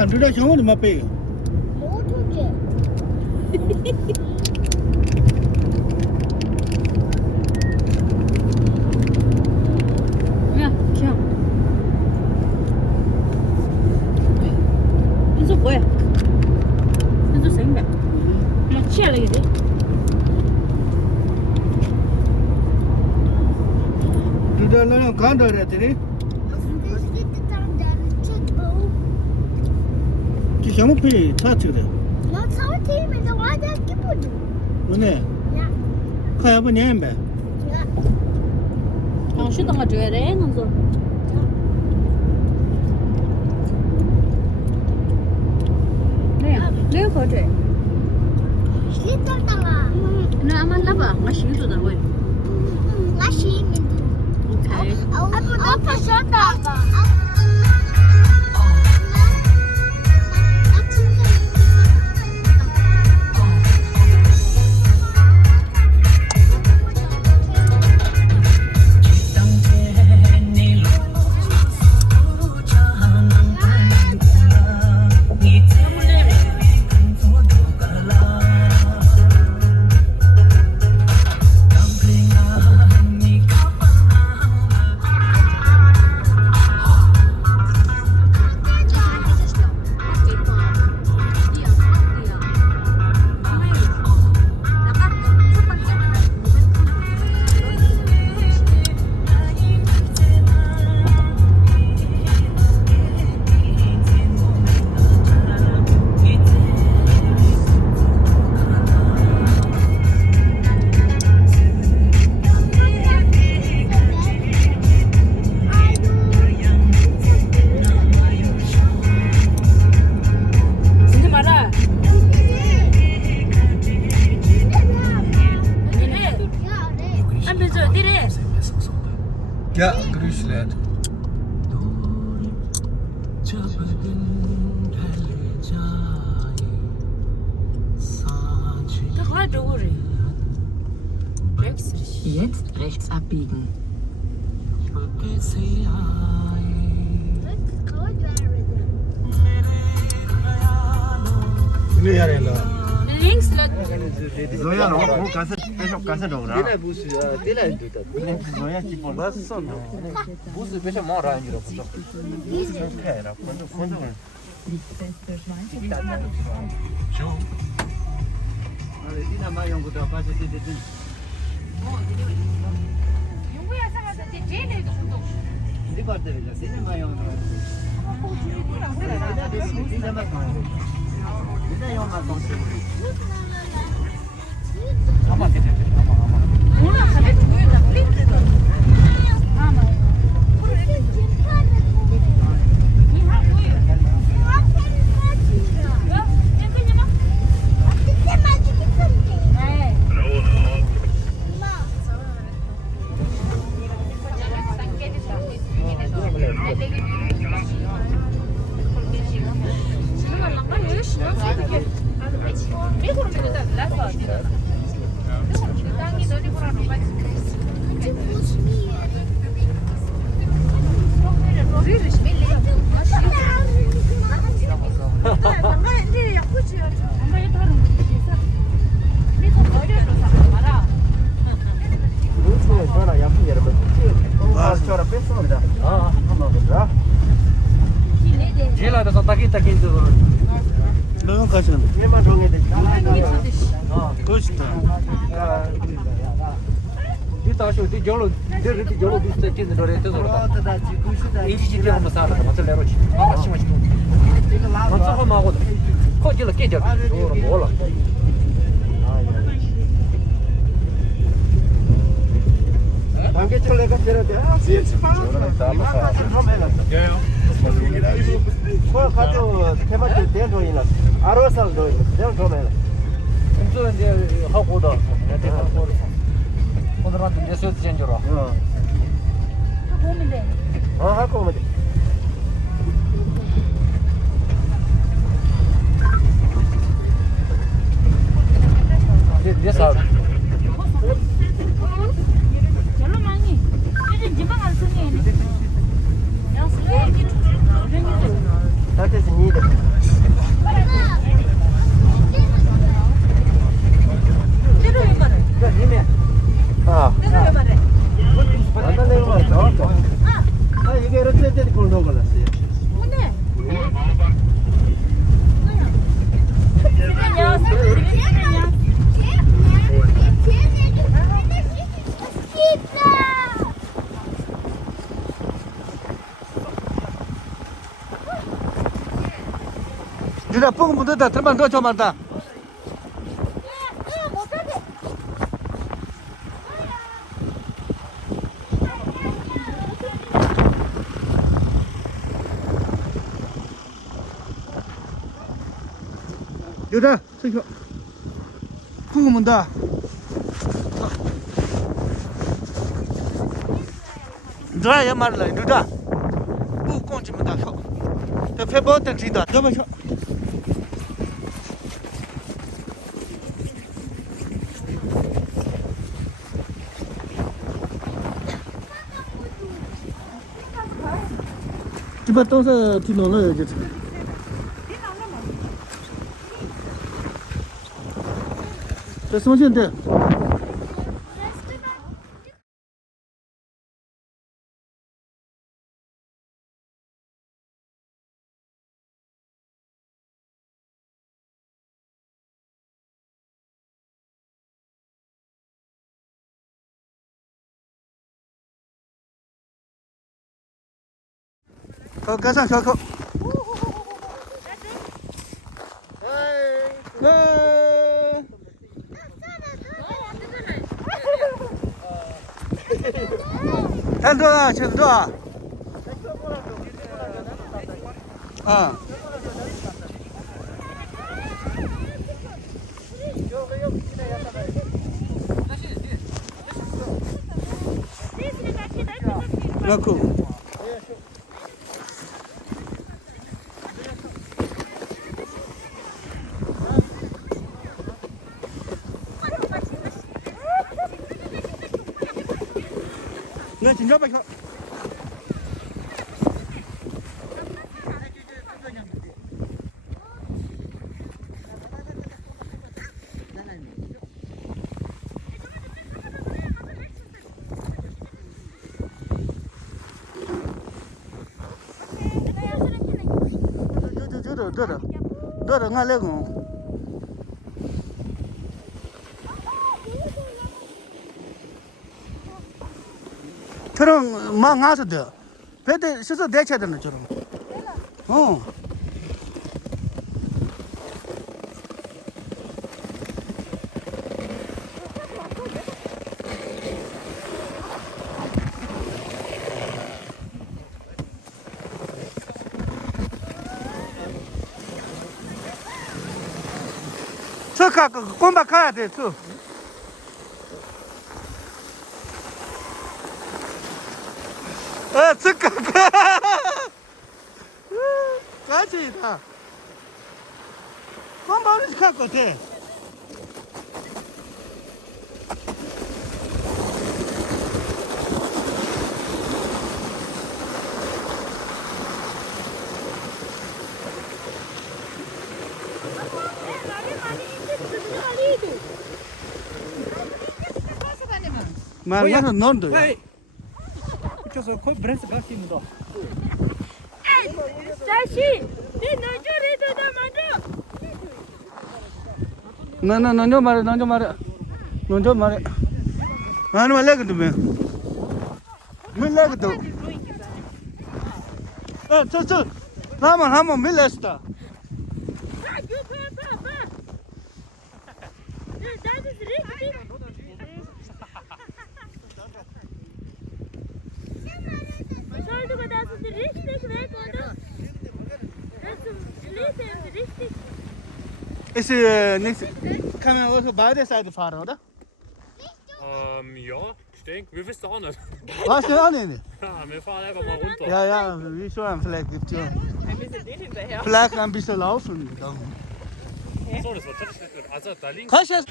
야, 너네 형은 뭐 빼? 모두지. 야, 귀여워. 현수 뭐해? 현수 생각. 나 취할래 그래. 너네 간다 그랬더니 그 형은 빼 차트래. 너네 가야 뭐 냠배. 당신도 줘야 돼, 현수. 내가 거줘. 나 아마 나봐. 나 신도 나 왜? 오케이. Ja, grüßlet. Jetzt rechts abbiegen. 이리 야래라. Links 라. Zoya no, casa no. Dile busu ya, dile induta. Zoya tipo Basson. Busu beşe mora indiro busu. era quando Ale dina mają go da bazie dedin. 용구야 사가서 제일 내도 좀. Di parte vela, dina mają no. Dina ma con. Dina yo ma con. Ama dedi. Ama. 오늘 가게 보여줘. 링크도. 아, 맞아. Gela da takita kinto. 너 가서. 얘만 정해 돼. 거기다. Dita di jolo di stettin dore te dore. Ichi di ono sara ma tele rochi. Massimo ci. Ma so ma go. Ko jela ke jela. Ora bola. 단계 철레가 때려 돼. 뭐 가져 테마트 대로이나 아로살도 대로 좀해. Kuntu 이제 하고다. 내가 하고. 오늘한테 내서 전주로. 보면 돼. 할 거면 돼. 내서 별로 많이. 이제 지방 안 쓰네. 야, 쓰레기. 다들 你的。这里面。啊。完了那个嘛，走。啊，一个人这里工作过了是。你这蹦不得的，他妈多叫嘛的。有的，这个，蹦不得。这也买了，有的，不光这么大票，这非包的知道，这么少。这边都是听懂了就是。这什么现在？好，赶上小口。哎，看多少？吃多少？啊。那够。那今朝不巧。这俺来工。저런 막 가서도 배대 시서 대쳐야 되는 저런. 어. 저 꼼박 가야 돼, 저.这个赶紧的，光把你看过去。妈，那是弄的。就是可不认识个听不到。哎，张鑫，你能就你都在忙着。能就买的。俺们来个都没，没来个都。哎，这，他们没来是的。Ist nicht, kann man auch beide Seiten fahren, oder? Ja, ich denke, wir wissen auch nicht. Was denn auch nicht? Ja, wir fahren einfach mal runter. Ja, wie schon, vielleicht gibt es ja. Ein bisschen den hinterher. Vielleicht ein bisschen laufen. So, das war tatsächlich gut. Also da links. Kannst du jetzt?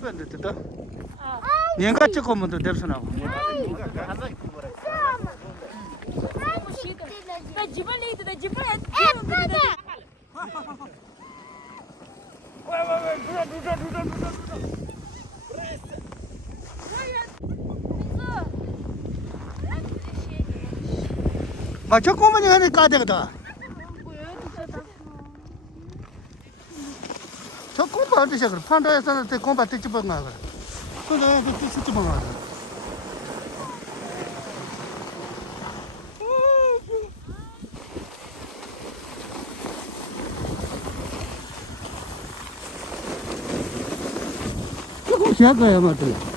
Findet ihr da? 얘가 찍으면 돼 될수나 나 집을 내도 나 집을 해. 맞아 꼬마니 하는 까대거다 저 꼼바 어디서 그래 판다에서는 때 꼼바 뜯지 뻔가 그래 근데 그 뜯지 뻔가 조금 시작 거야 맞더라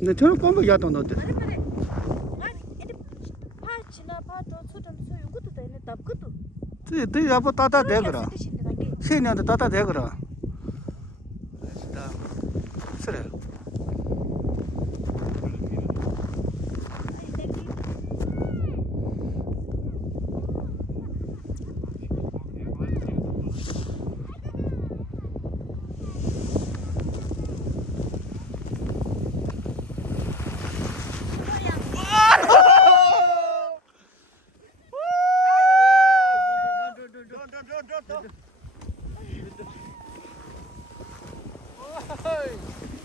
내 저런 꼼바 야도 넣었대 또 야보 따다 대거라 세년도 따다 대거라 그래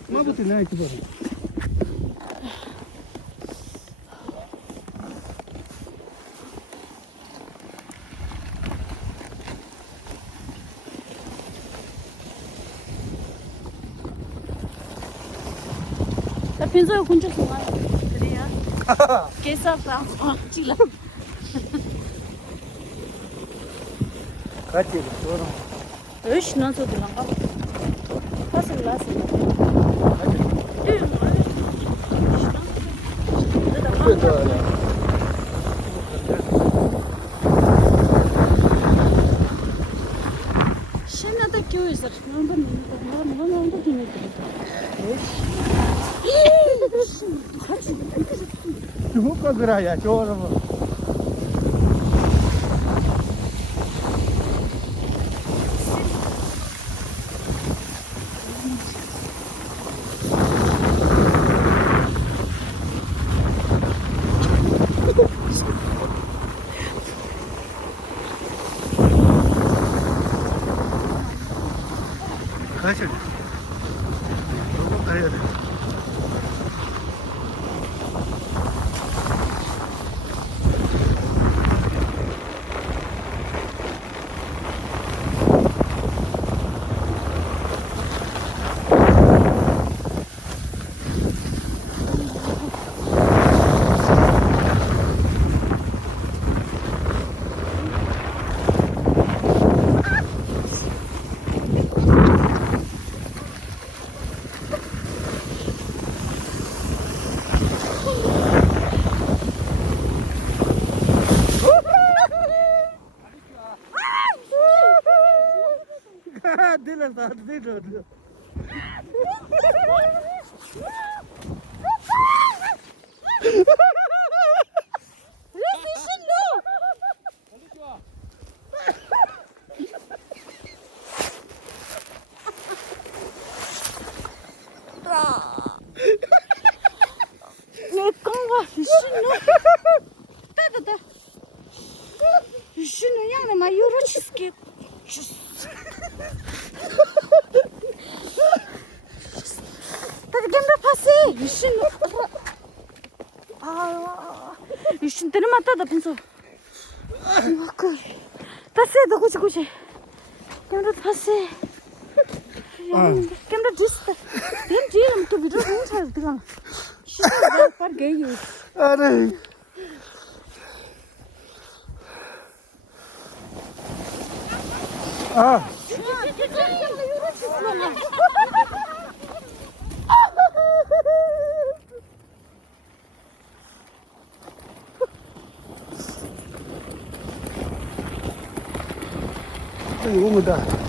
뭐부터 나이 봐. 나 빈소에 군주 좋아해. 그래요? 계산 프랑스 찔러. 같이 돌아. 에이씨 나서 들어가. 가서 라스. 신나다 교회에서 너무 죽을까 그래야 좋아라면. 가셔야 돼. 조금 가야 돼. 나 나한테 줘. 내 건가 미친놈. 따다다. 미친놈 양네 마 요로치스케. 따다다 파세 미친놈. 아, 미친 때는 맞다다 분소. 그 파세도 고치. 깸다 파세. 깸다 디스타. 된 뒤에 또 비디오 좀 잘 들어가. 시간 걸 게요. 아래. 아. 이거 뭐다?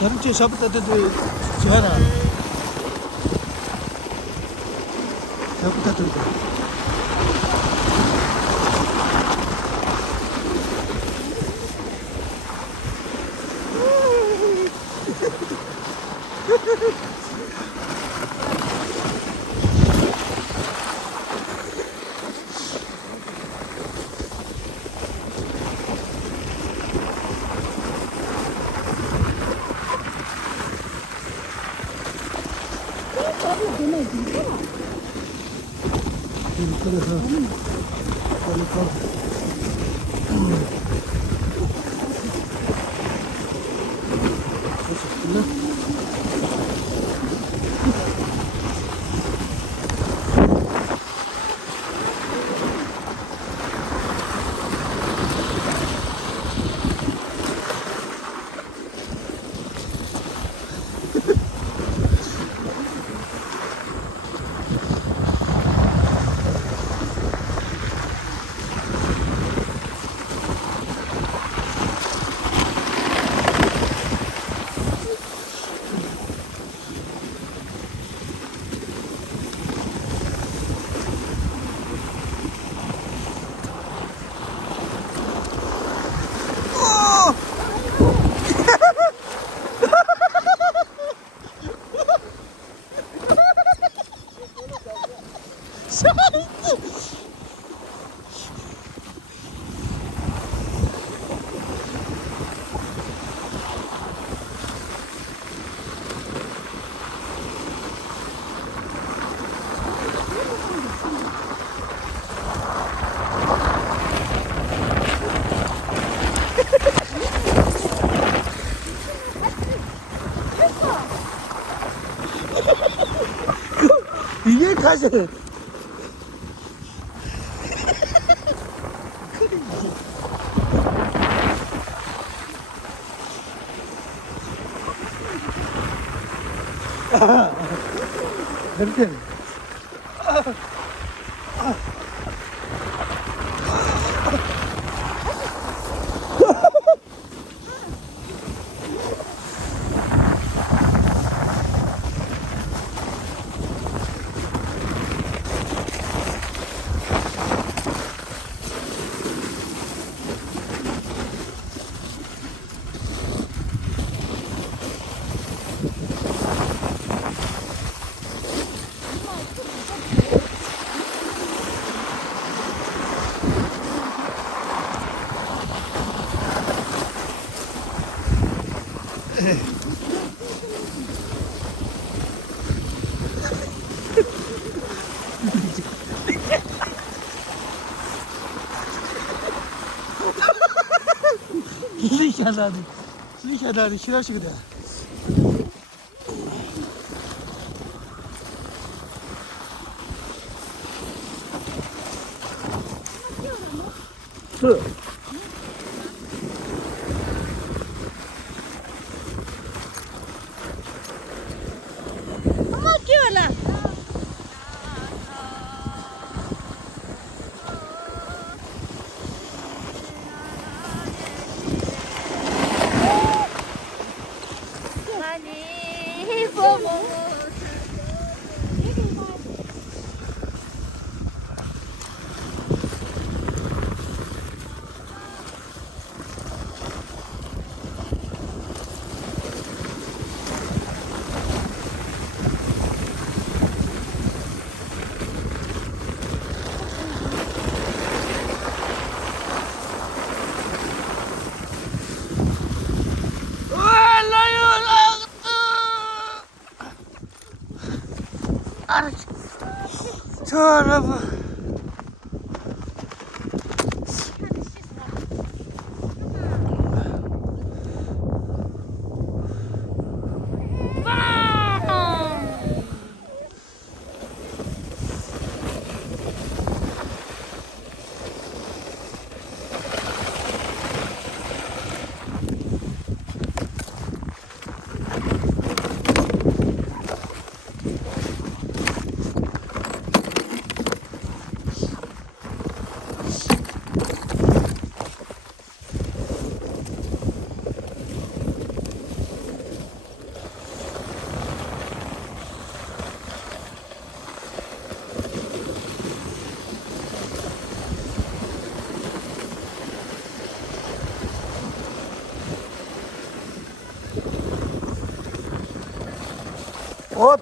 다른 쪽 잡았다 때도 지하나 잡았다 때도 이게 가세. 이렇게. 시리샤다리 싫어하시거든. 是。 어머 귀여워라. 많이 보고. 자, 여러분.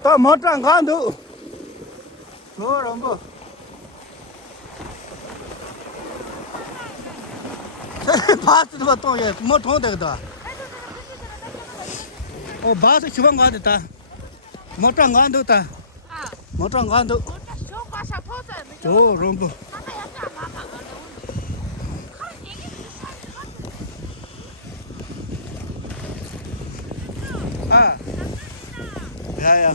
다 못장 간도. 저런 뭐. 바스도 봐 또 예. 뭐 통되다. 바스 시방 가다. 못장 간도다. 못장 간도. 저런 뭐. 아. 야야.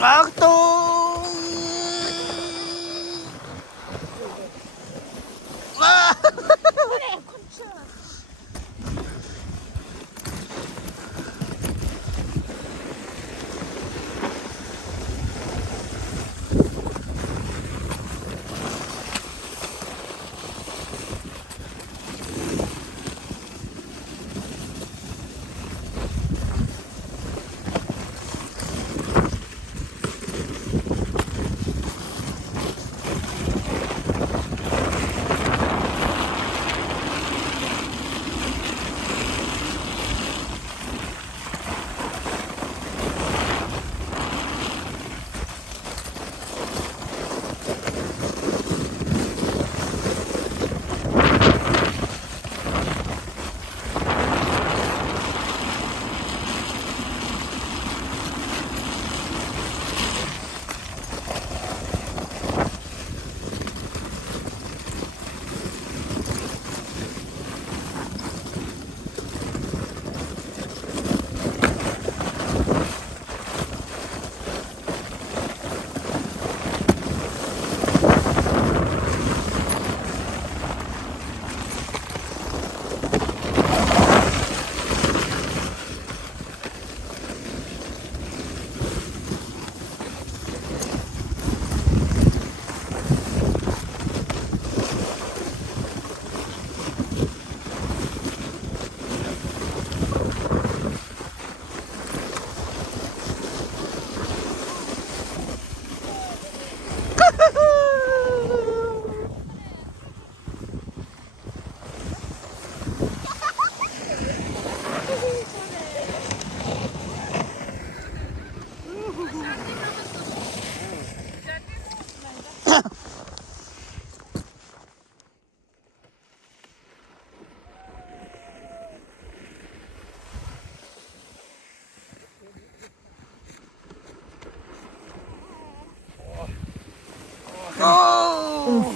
악동.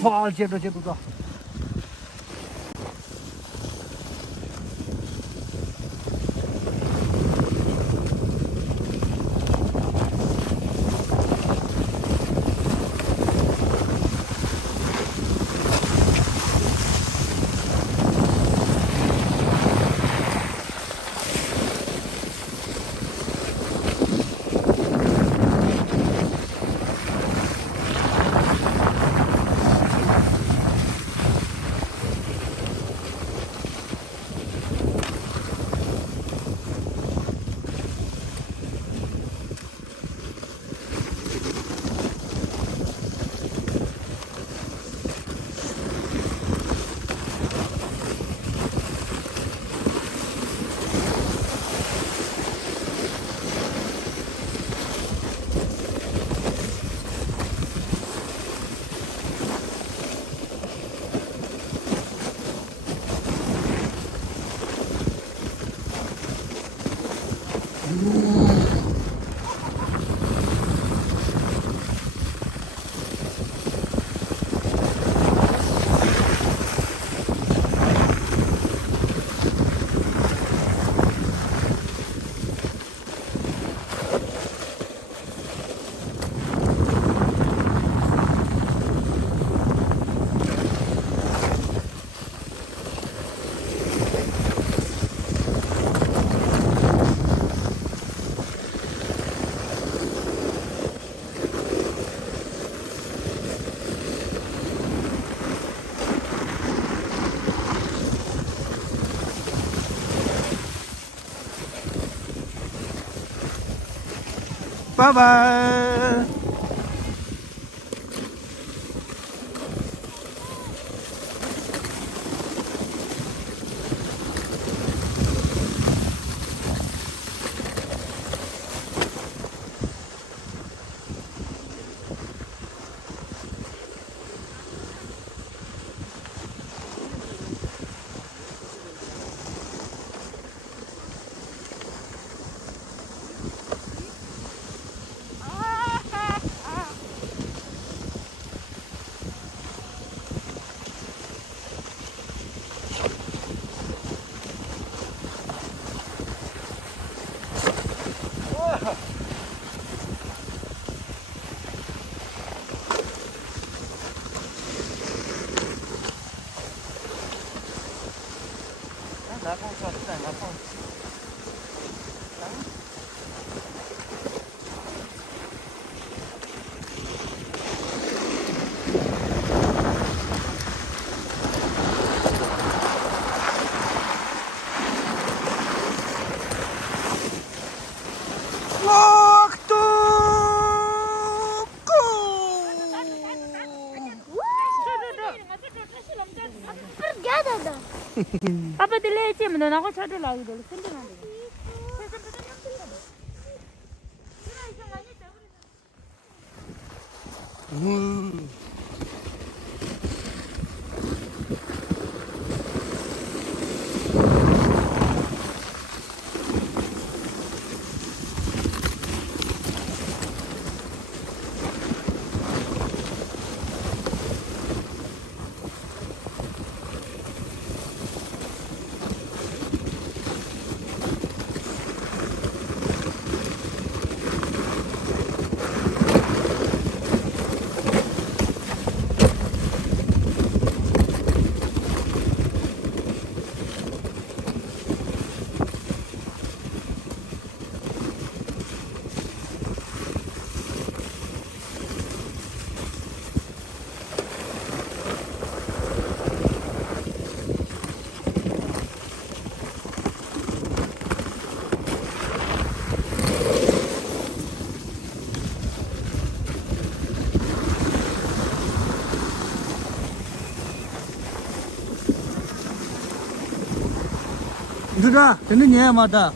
fall 제도 제도다. 바이바이. Apa tu leceh mana aku cari lagi dulu sendiri nanti. 누나, 저는 얘마다.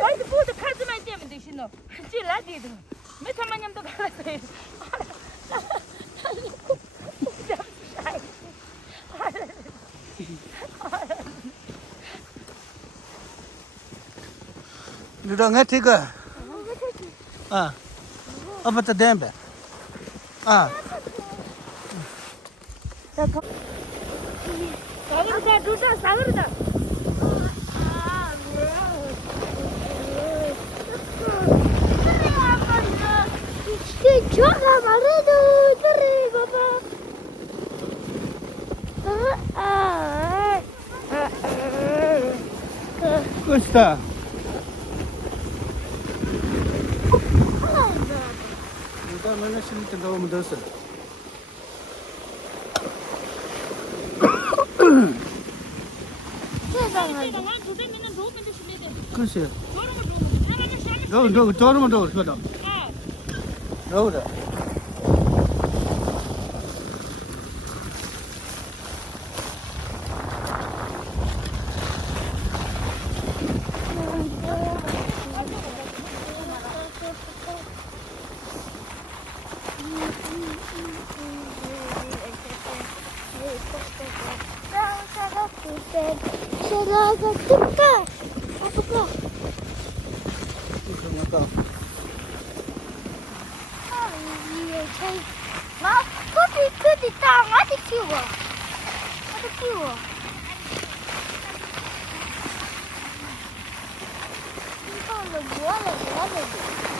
빨리 보드 카드만 떼면 되시노. 너. 찔라디도. 메타마냠도 갈았어요. 누다 내 티가 아 아빠한테 댐베 아 사그르다 두다 사그르다. 좋아 말해도 그래 봐봐. 끝이다 누다 맨날 신을 때 너무 됐어 글쎄 너 저러면 더 그러다 너우다 커피 딱 어디 키워? 어디 키워? 이걸로 뭐하래?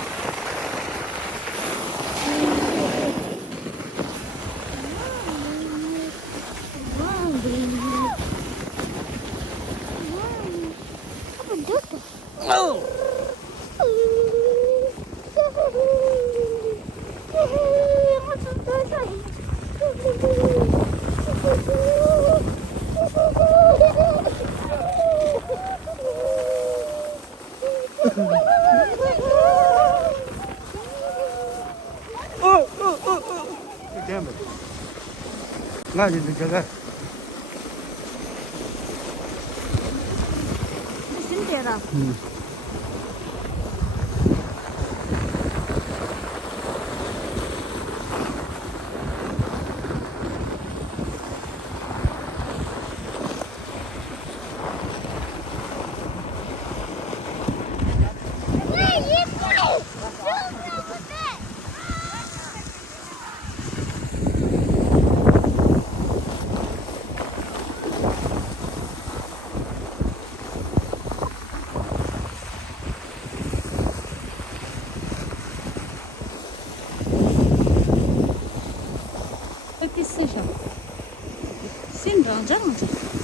댐베 나 이제 저가 신기하다. Sindrang,